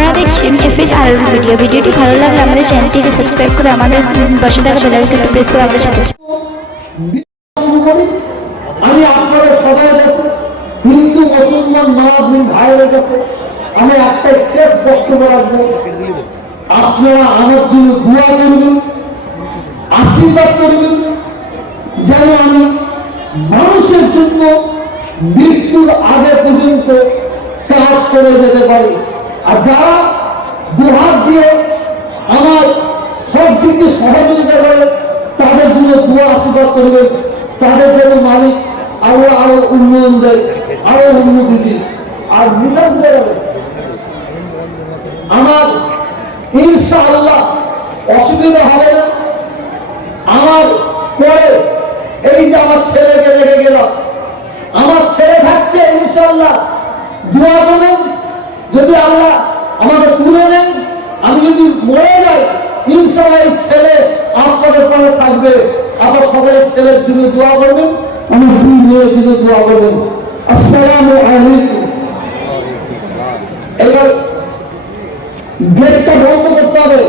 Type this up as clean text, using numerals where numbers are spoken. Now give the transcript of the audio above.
আপনারা দেখছেন এফএস আর ভিডিও। ভিডিওটি ভালো লাগলে আমাদের চ্যানেলটিকে সাবস্ক্রাইব করে আমাদের পাশে থাকা বেল আইকনটি প্রেস করে আমাদের সাথে। আমি আপনাদের সবাই কাছে, হিন্দু মুসলমান মা বোন ভাইয়ের কাছে আমি একটা শেষ বক্তব্য রাখবো। আপনারা আমার জন্য দোয়া করবেন, আশীর্বাদ করবেন, যেন আমি মানুষের জন্য মৃত্যুর আগে পর্যন্ত কাজ করে যেতে পারি। আর যারা দুহাত দিয়ে আমার সব দিকে সহযোগিতা করে তাদের জন্য দোয়া আশীর্বাদ করবেন, তাদের যেন মালিক আরো উন্নয়ন দেয়, আরো উন্নতি দিন। আর মিশন আমার ইনশাআল্লাহ অসুবিধা হবে না। আমার পরে এই যে আমার ছেলেকে রেখে গেলাম, আমার ছেলে থাকছে ইনশাআল্লাহ, দোয়া করবেন যদি আল্লাহ আমাকে তুলে নেন। আমি যদি মরে যাই ইনশাআল্লাহ এই ছেলে আপনাদের পাশে থাকবে। আবার সবাই ছেলের জন্য দোয়া করবেন, আমি দুই মেয়ের জন্য দোয়া করবেন। আসসালামু আলাইকুম। এবার গেটটা বন্ধ করতে হবে।